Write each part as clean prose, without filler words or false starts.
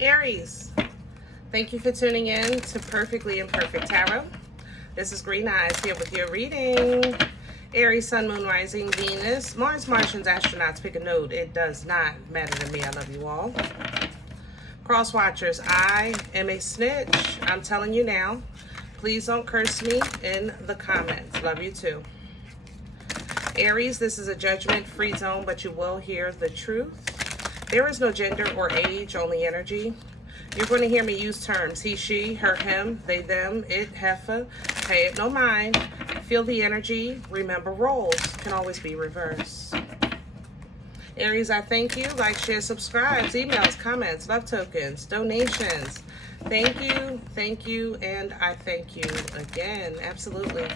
Aries, thank you for tuning in to Perfectly Imperfect Tarot. This is Green Eyes here with your reading. Aries, Sun, Moon, Rising, Venus, Mars, Martians, astronauts, pick a node. It does not matter to me. I love you all. Cross watchers, I am a snitch. I'm telling you now. Please don't curse me in the comments. Love you too. Aries, this is a judgment-free zone, but you will hear the truth. There is no gender or age, only energy. You're going to hear me use terms he, she, her, him, they, them, it, heifer. Pay it no mind. Feel the energy. Remember, roles can always be reversed. Aries, I thank you. Like, share, subscribe, emails, comments, love tokens, donations. Thank you, and I thank you again. Absolutely.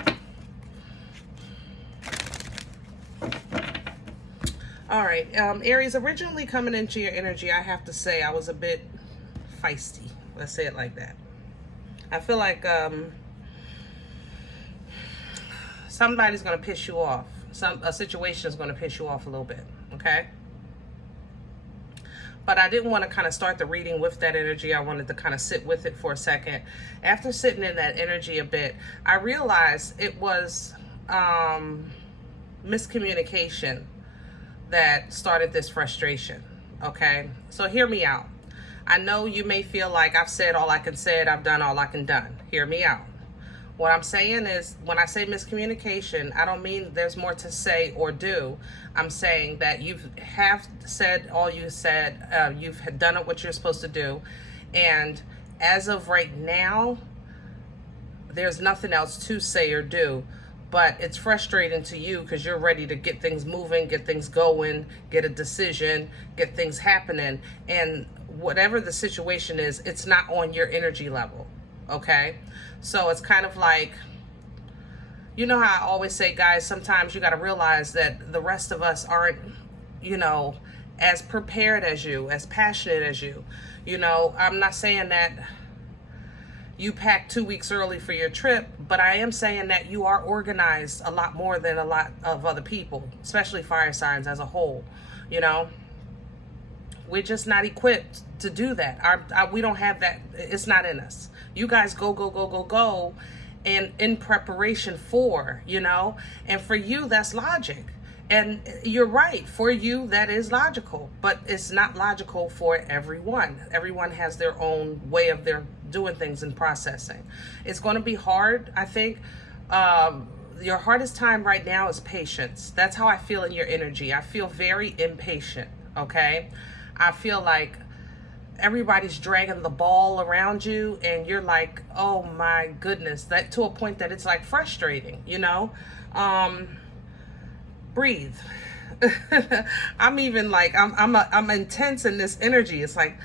All right, Aries, originally coming into your energy, I have to say I was a bit feisty. Let's say it like that. I feel like somebody's going to piss you off. A situation is going to piss you off a little bit, okay? But I didn't want to kind of start the reading with that energy. I wanted to kind of sit with it for a second. After sitting in that energy a bit, I realized it was miscommunication that started this frustration, okay? So hear me out. I know you may feel like I've said all I can say, I've done all I can done. Hear me out. What I'm saying is, when I say miscommunication, I don't mean there's more to say or do. I'm saying that you have said all you said, you've done what you're supposed to do, and as of right now, there's nothing else to say or do. But it's frustrating to you because you're ready to get things moving, get things going, get a decision, get things happening. And whatever the situation is, it's not on your energy level, okay? So it's kind of like, you know how I always say, guys, sometimes you got to realize that the rest of us aren't, you know, as prepared as you, as passionate as you. You know, I'm not saying that you packed 2 weeks early for your trip, but I am saying that you are organized a lot more than a lot of other people, especially fire signs as a whole. You know, we're just not equipped to do that. We don't have that. It's not in us. You guys go, and in preparation for, you know, and for you, that's logic. And you're right, for you, that is logical, but it's not logical for everyone. Everyone has their own way of their doing things and processing. It's going to be hard, I think. Your hardest time right now is patience. That's how I feel in your energy. I feel very impatient, okay? I feel like everybody's dragging the ball around you, and you're like, oh my goodness, that to a point that it's like frustrating, you know? Breathe. I'm even like, I'm intense in this energy. It's like,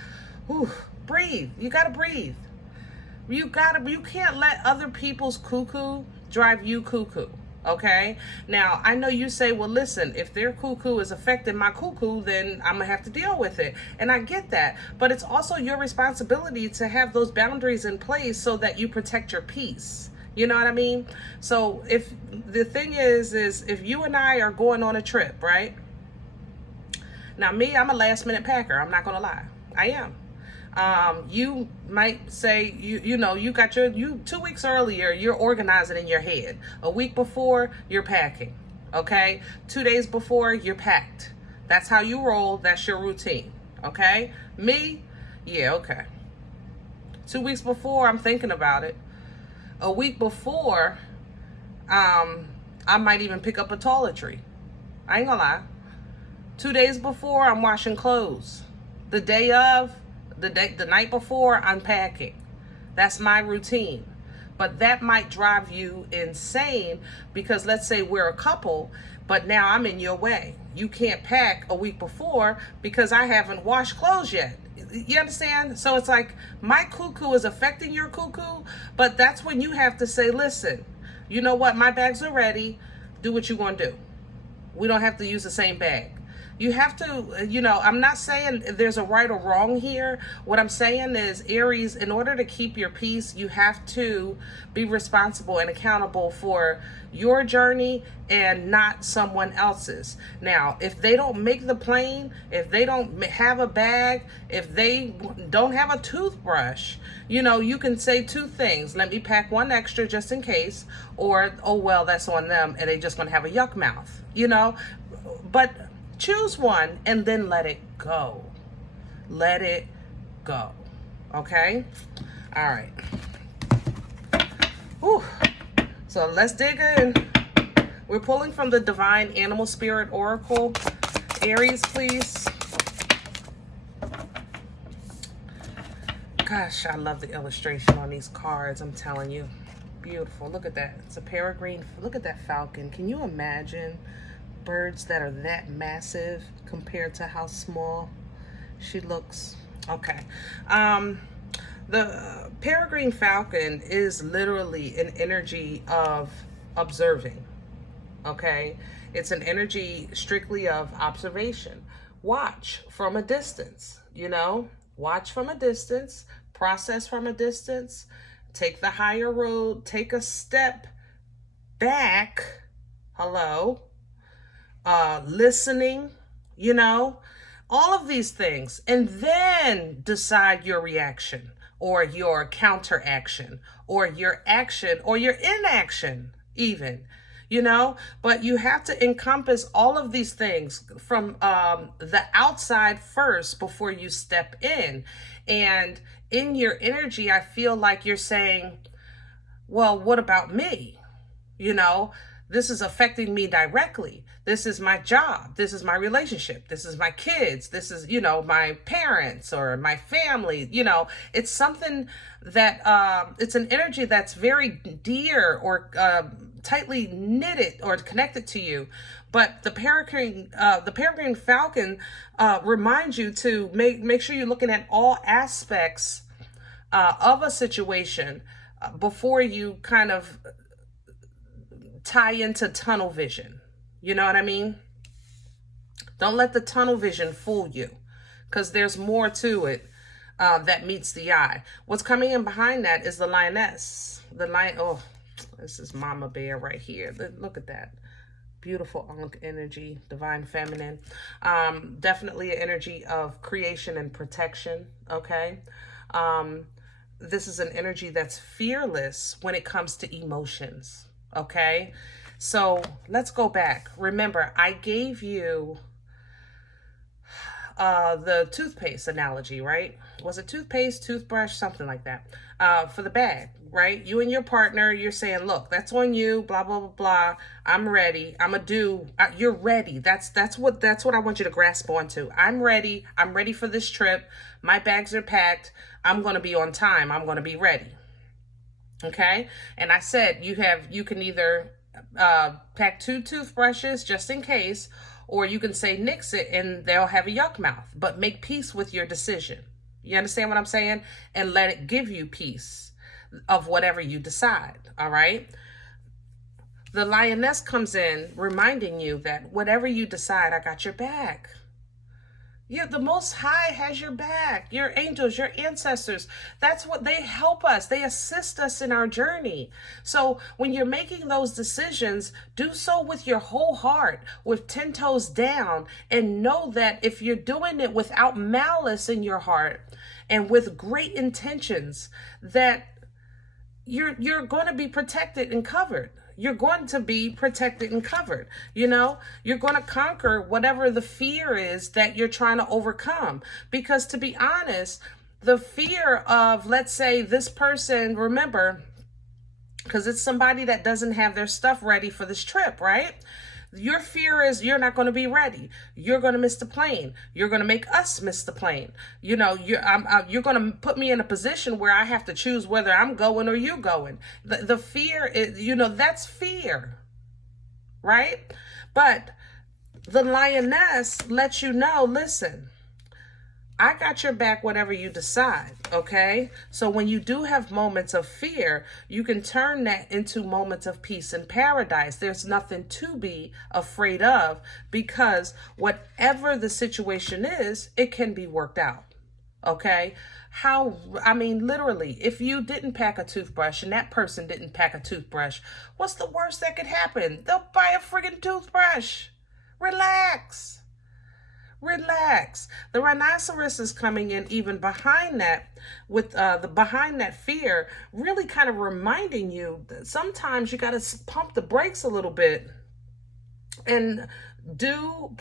ooh, breathe. You gotta breathe. You can't let other people's cuckoo drive you cuckoo, okay? Now, I know you say, well, listen, if their cuckoo is affecting my cuckoo, then I'm gonna have to deal with it. And I get that, but it's also your responsibility to have those boundaries in place so that you protect your peace. You know what I mean? So if the thing is if you and I are going on a trip, right? Now me, I'm a last minute packer. I'm not gonna lie. I am. You might say, you know, you 2 weeks earlier, you're organizing in your head. A week before, you're packing, okay? 2 days before, you're packed. That's how you roll. That's your routine, okay? Me, yeah, okay. 2 weeks before, I'm thinking about it. A week before, I might even pick up a toiletry. I ain't gonna lie. 2 days before, I'm washing clothes. The night before, I'm packing. That's my routine. But that might drive you insane because let's say we're a couple, but now I'm in your way. You can't pack a week before because I haven't washed clothes yet. You understand? So it's like my cuckoo is affecting your cuckoo, but that's when you have to say, listen, you know what? My bags are ready. Do what you want to do. We don't have to use the same bag. You have to, I'm not saying there's a right or wrong here. What I'm saying is, Aries, in order to keep your peace, you have to be responsible and accountable for your journey and not someone else's. Now, if they don't make the plane, if they don't have a bag, if they don't have a toothbrush, you can say two things. Let me pack one extra just in case, or, oh, well, that's on them and they're just going to have a yuck mouth, but choose one and then let it go. Let it go. Okay? All right. Whew. So let's dig in. We're pulling from the Divine Animal Spirit Oracle. Aries, please. Gosh, I love the illustration on these cards. I'm telling you. Beautiful. Look at that. It's a peregrine. Look at that falcon. Can you imagine birds that are that massive compared to how small she looks? Okay. The peregrine falcon is literally an energy of observing. Okay? It's an energy strictly of observation. Watch from a distance, Watch from a distance, process from a distance, take the higher road, take a step back. Hello? Listening, all of these things, and then decide your reaction or your counteraction or your action or your inaction even, but you have to encompass all of these things from the outside first before you step in. And in your energy, I feel like you're saying, well, what about me? This is affecting me directly. This is my job. This is my relationship. This is my kids. This is, my parents or my family. It's something that, it's an energy that's very dear or tightly knitted or connected to you. But the peregrine falcon reminds you to make sure you're looking at all aspects of a situation before you kind of tie into tunnel vision. You know what I mean? Don't let the tunnel vision fool you, because there's more to it that meets the eye. What's coming in behind that is the lioness. Oh, this is Mama Bear right here. Look at that. Beautiful Ankh energy, divine feminine. Definitely an energy of creation and protection, okay? This is an energy that's fearless when it comes to emotions. Okay, so let's go back. Remember, I gave you the toothpaste analogy, right? Was it toothpaste, toothbrush, something like that? For the bag, right? You and your partner, you're saying, look, that's on you, blah, blah, blah, blah. I'm ready. You're ready. That's what I want you to grasp onto. I'm ready. I'm ready for this trip. My bags are packed. I'm going to be on time. I'm going to be ready. Okay, and I said you can either pack 2 toothbrushes just in case, or you can say nix it and they'll have a yuck mouth, but make peace with your decision. You understand what I'm saying? And let it give you peace of whatever you decide. All right. The lioness comes in reminding you that whatever you decide, I got your back. Yeah, the Most High has your back. Your angels, your ancestors, that's what they help us. They assist us in our journey. So when you're making those decisions, do so with your whole heart, with 10 toes down, and know that if you're doing it without malice in your heart and with great intentions, that you're going to be protected and covered. You're going to be protected and covered. You're going to conquer whatever the fear is that you're trying to overcome. Because to be honest, the fear of, let's say this person, remember, because it's somebody that doesn't have their stuff ready for this trip, right? Your fear is you're not going to be ready. You're going to miss the plane. You're going to make us miss the plane. You're going to put me in a position where I have to choose whether I'm going or you going. The fear is, that's fear, right? But the lioness lets you know, listen, I got your back, whatever you decide, okay? So when you do have moments of fear, you can turn that into moments of peace and paradise. There's nothing to be afraid of, because whatever the situation is, it can be worked out, okay? I mean, literally, if you didn't pack a toothbrush and that person didn't pack a toothbrush, what's the worst that could happen? They'll buy a friggin' toothbrush. Relax. Relax. The rhinoceros is coming in even behind that, with behind that fear, really kind of reminding you that sometimes you got to pump the brakes a little bit and deal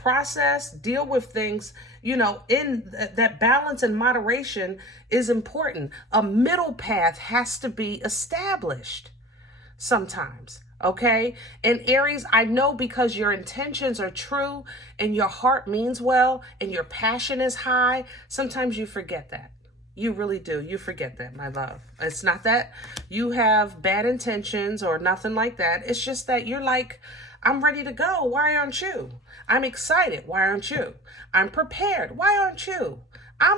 with things, you know, in that balance and moderation is important. A middle path has to be established sometimes. Okay. And Aries, I know, because your intentions are true and your heart means well and your passion is high, sometimes you forget that. You really do. You forget that, my love. It's not that you have bad intentions or nothing like that. It's just that you're like, I'm ready to go. Why aren't you? I'm excited. Why aren't you? I'm prepared. Why aren't you?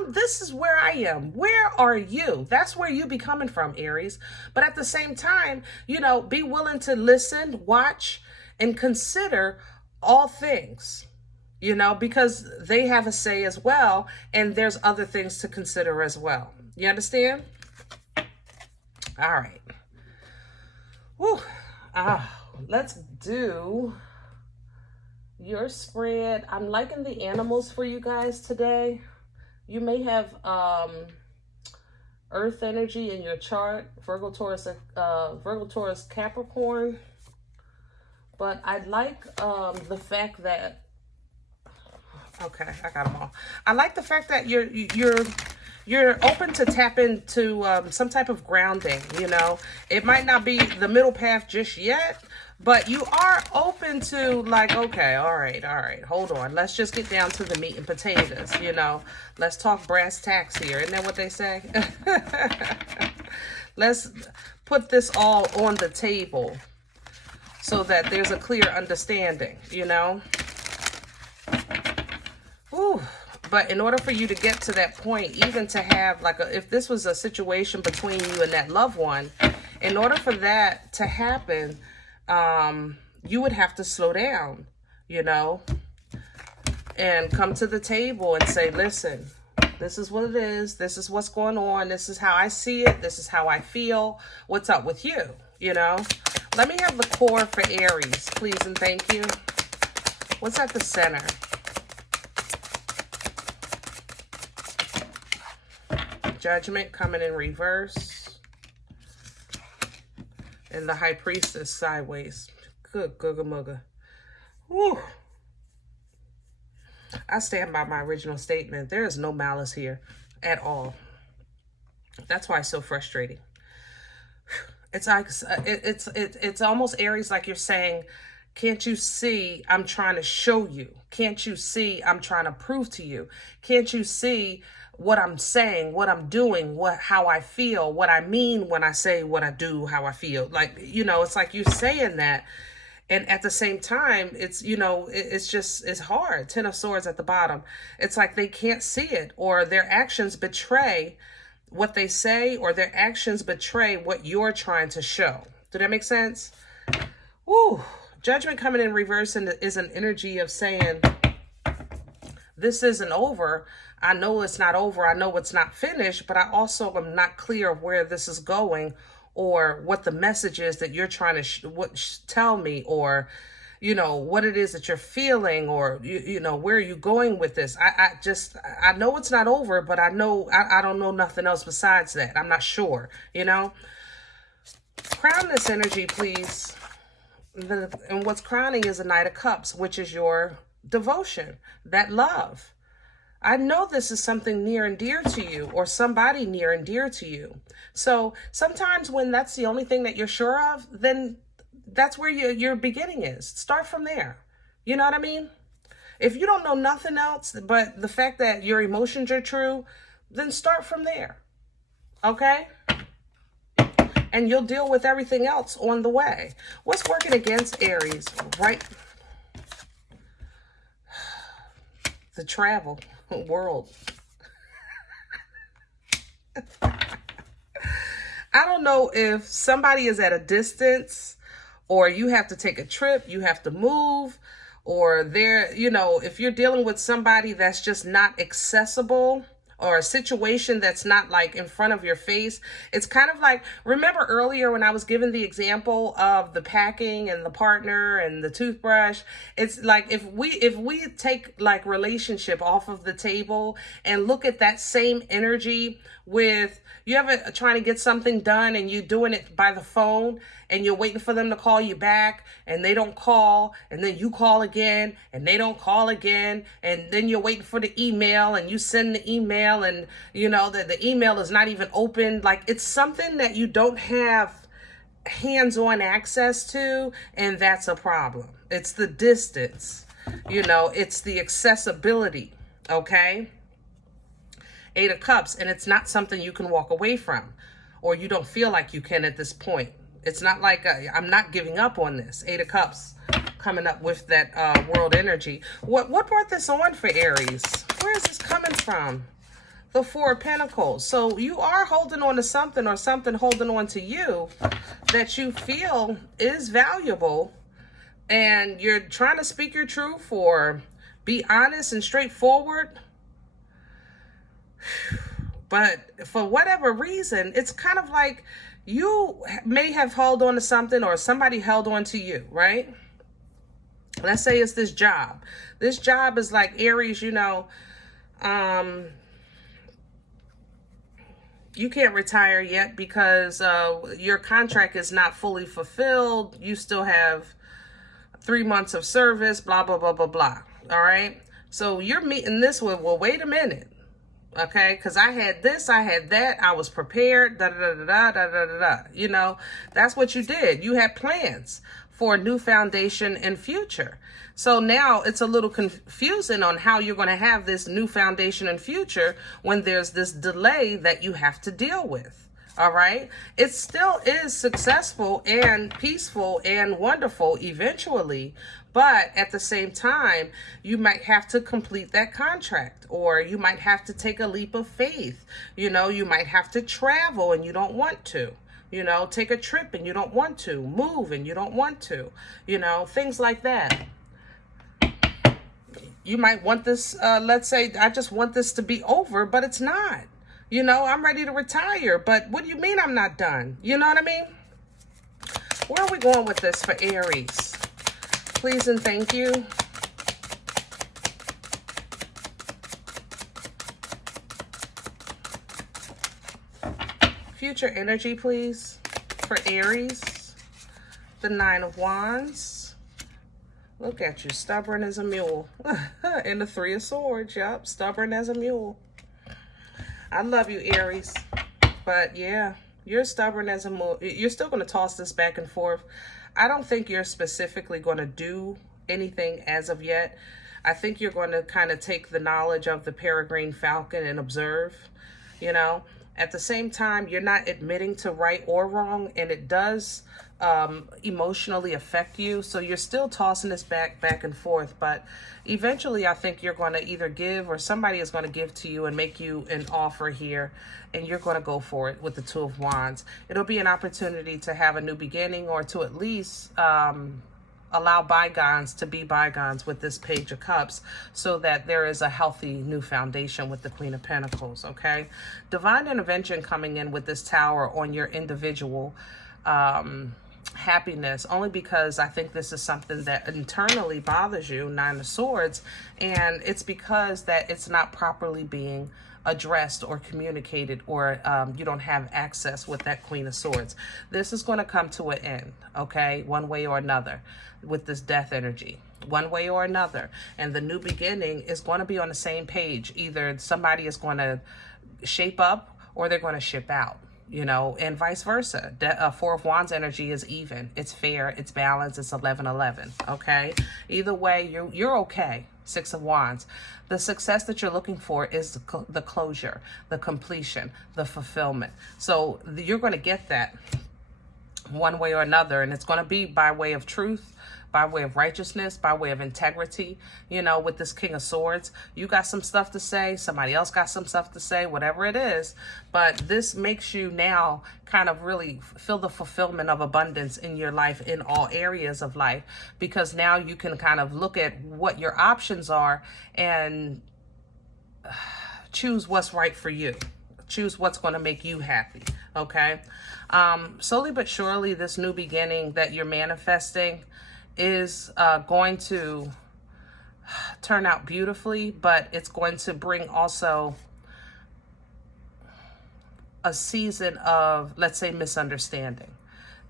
This is where I am. Where are you? That's where you be coming from, Aries. But at the same time, you know, be willing to listen, watch, and consider all things, you know, because they have a say as well. And there's other things to consider as well. You understand? All right. Woo. Let's do your spread. I'm liking the animals for you guys today. You may have Earth energy in your chart, Virgo, Taurus, Capricorn. But I like the fact that, okay, I got them all. I like the fact that you're open to tap into some type of grounding, you know. It might not be the middle path just yet, but you are open to, like, okay, all right, hold on. Let's just get down to the meat and potatoes, you know. Let's talk brass tacks here. Isn't that what they say? Let's put this all on the table so that there's a clear understanding, you know. Ooh. But in order for you to get to that point, even to have, like, if this was a situation between you and that loved one, in order for that to happen, you would have to slow down, you know, and come to the table and say, listen, this is what it is. This is what's going on. This is how I see it. This is how I feel. What's up with you? You know, let me have the core for Aries, please and thank you. What's at the center? Judgment coming in reverse. And the High Priestess sideways. Good mugga. Woo. I stand by my original statement. There is no malice here at all. That's why it's so frustrating. It's like it's almost, Aries, like you're saying, can't you see I'm trying to show you? Can't you see I'm trying to prove to you? Can't you see what I'm saying, what I'm doing, how I feel, what I mean when I say what I do, how I feel? Like, you know, it's like you're saying that. And at the same time, it's, you know, it's hard. 10 of Swords at the bottom. It's like they can't see it, or their actions betray what they say, or their actions betray what you're trying to show. Did that make sense? Woo. Judgment coming in reverse is an energy of saying, this isn't over. I know it's not over. I know it's not finished, but I also am not clear of where this is going, or what the message is that you're trying to tell me, or, you know, what it is that you're feeling, or, you know, where are you going with this? I know it's not over, but I know, I don't know nothing else besides that. I'm not sure, you know. Crown this energy, please. And what's crowning is a Knight of Cups, which is your devotion, that love. I know this is something near and dear to you, or somebody near and dear to you. So sometimes when that's the only thing that you're sure of, then that's where your beginning is. Start from there. You know what I mean? If you don't know nothing else but the fact that your emotions are true, then start from there. Okay? And you'll deal with everything else on the way. What's working against Aries? Right? The travel world. I don't know if somebody is at a distance, or you have to take a trip, you have to move, or they're, if you're dealing with somebody that's just not accessible, or a situation that's not like in front of your face. It's kind of like, remember earlier when I was giving the example of the packing and the partner and the toothbrush? It's like if we take like relationship off of the table and look at that same energy with, you ever trying to get something done and you doing it by the phone and you're waiting for them to call you back and they don't call, and then you call again and they don't call again, and then you're waiting for the email and you send the email and the email is not even open. Like, it's something that you don't have hands-on access to, and that's a problem. It's the distance, it's the accessibility, okay? 8 of Cups, and it's not something you can walk away from, or you don't feel like you can at this point. It's not like I'm not giving up on this. 8 of Cups coming up with that world energy. What brought this on for Aries? Where is this coming from? The 4 of Pentacles. So you are holding on to something, or something holding on to you that you feel is valuable, and you're trying to speak your truth or be honest and straightforward. But for whatever reason, it's kind of like you may have held on to something, or somebody held on to you, right? Let's say it's this job. This job is like, Aries, you can't retire yet because your contract is not fully fulfilled. You still have 3 months of service, blah, blah, blah, blah, blah. All right. So you're meeting this with, well, wait a minute. Okay, because I had this, I had that, I was prepared, da da da da da da da da. That's what you did. You had plans for a new foundation and future. So now it's a little confusing on how you're going to have this new foundation and future when there's this delay that you have to deal with. All right, it still is successful and peaceful and wonderful eventually. But at the same time, you might have to complete that contract, or you might have to take a leap of faith. You might have to travel and you don't want to, take a trip and you don't want to, move and you don't want to, things like that. You might want this, let's say, I just want this to be over, but it's not. I'm ready to retire, but what do you mean I'm not done? You know what I mean? Where are we going with this for Aries? Please and thank you. Future energy, please, for Aries. The 9 of Wands. Look at you, stubborn as a mule. And the 3 of Swords, yep, stubborn as a mule. I love you, Aries. But yeah, you're stubborn as a mule. You're still going to toss this back and forth. I don't think you're specifically going to do anything as of yet. I think you're going to kind of take the knowledge of the peregrine falcon and observe, At the same time, you're not admitting to right or wrong, and it does emotionally affect you. So you're still tossing this back and forth. But eventually, I think you're going to either give, or somebody is going to give to you and make you an offer here, and you're going to go for it with the 2 of Wands. It'll be an opportunity to have a new beginning, or to at least allow bygones to be bygones with this Page of Cups, so that there is a healthy new foundation with the Queen of Pentacles, okay? Divine intervention coming in with this Tower on your individual happiness, only because I think this is something that internally bothers you, 9 of Swords, and it's because that it's not properly being addressed or communicated, or you don't have access with that Queen of Swords. This is going to come to an end, okay, one way or another, with this death energy, one way or another. And the new beginning is going to be on the same page. Either somebody is going to shape up, or they're going to ship out, and vice versa. 4 of Wands energy is even. It's fair. It's balanced. It's 11-11. Okay. Either way, you're okay. 6 of Wands. The success that you're looking for is the closure, the completion, the fulfillment. So you're going to get that one way or another, and it's going to be by way of truth, by way of righteousness, by way of integrity. You know, with this King of Swords, you got some stuff to say, somebody else got some stuff to say, whatever it is. But this makes you now kind of really feel the fulfillment of abundance in your life, in all areas of life, because now you can kind of look at what your options are and choose what's right for you. Choose what's going to make you happy. Okay. Slowly but surely, this new beginning that you're manifesting is going to turn out beautifully, but it's going to bring also a season of, let's say, misunderstanding.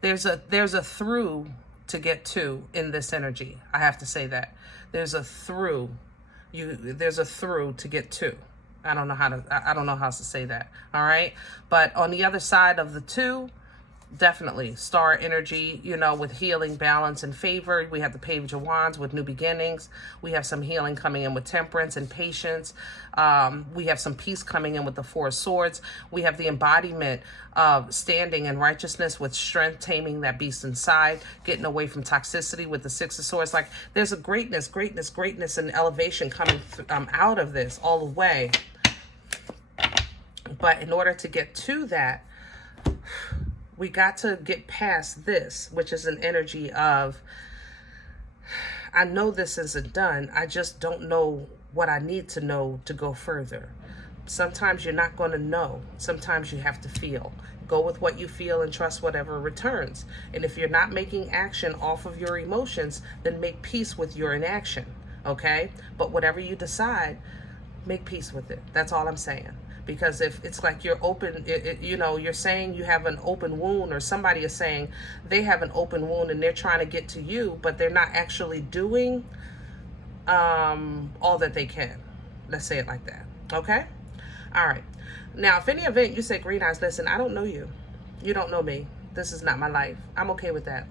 There's a through to get to in this energy. I have to say that there's a through to get to. I don't know how to say that. All right. But on the other side of the two, definitely star energy, you know, with healing, balance, and favor. We have the Page of Wands with new beginnings. We have some healing coming in with temperance and patience. We have some peace coming in with the Four of Swords. We have the embodiment of standing in righteousness with strength, taming that beast inside, getting away from toxicity with the Six of Swords. Like, there's a greatness, and elevation coming out of this all the way. But in order to get to that, we got to get past this, which is an energy of, I know this isn't done. I just don't know what I need to know to go further. Sometimes you're not going to know. Sometimes you have to feel. Go with what you feel and trust whatever returns. And if you're not making action off of your emotions, then make peace with your inaction. Okay? But whatever you decide, make peace with it. That's all I'm saying. Because if it's like you're open, you know, you're saying you have an open wound, or somebody is saying they have an open wound and they're trying to get to you, but they're not actually doing all that they can. Let's say it like that. Okay? All right. Now, if any event you say, Green Eyes, listen, I don't know you. You don't know me. This is not my life. I'm okay with that.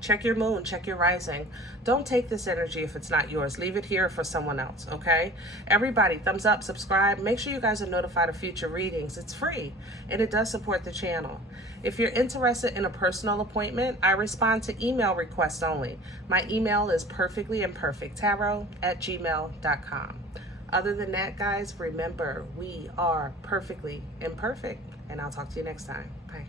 Check your moon, check your rising. Don't take this energy if it's not yours. Leave it here for someone else, okay? Everybody, thumbs up, subscribe. Make sure you guys are notified of future readings. It's free, and it does support the channel. If you're interested in a personal appointment, I respond to email requests only. My email is perfectlyimperfecttarot@gmail.com. Other than that, guys, remember, we are perfectly imperfect, and I'll talk to you next time. Bye.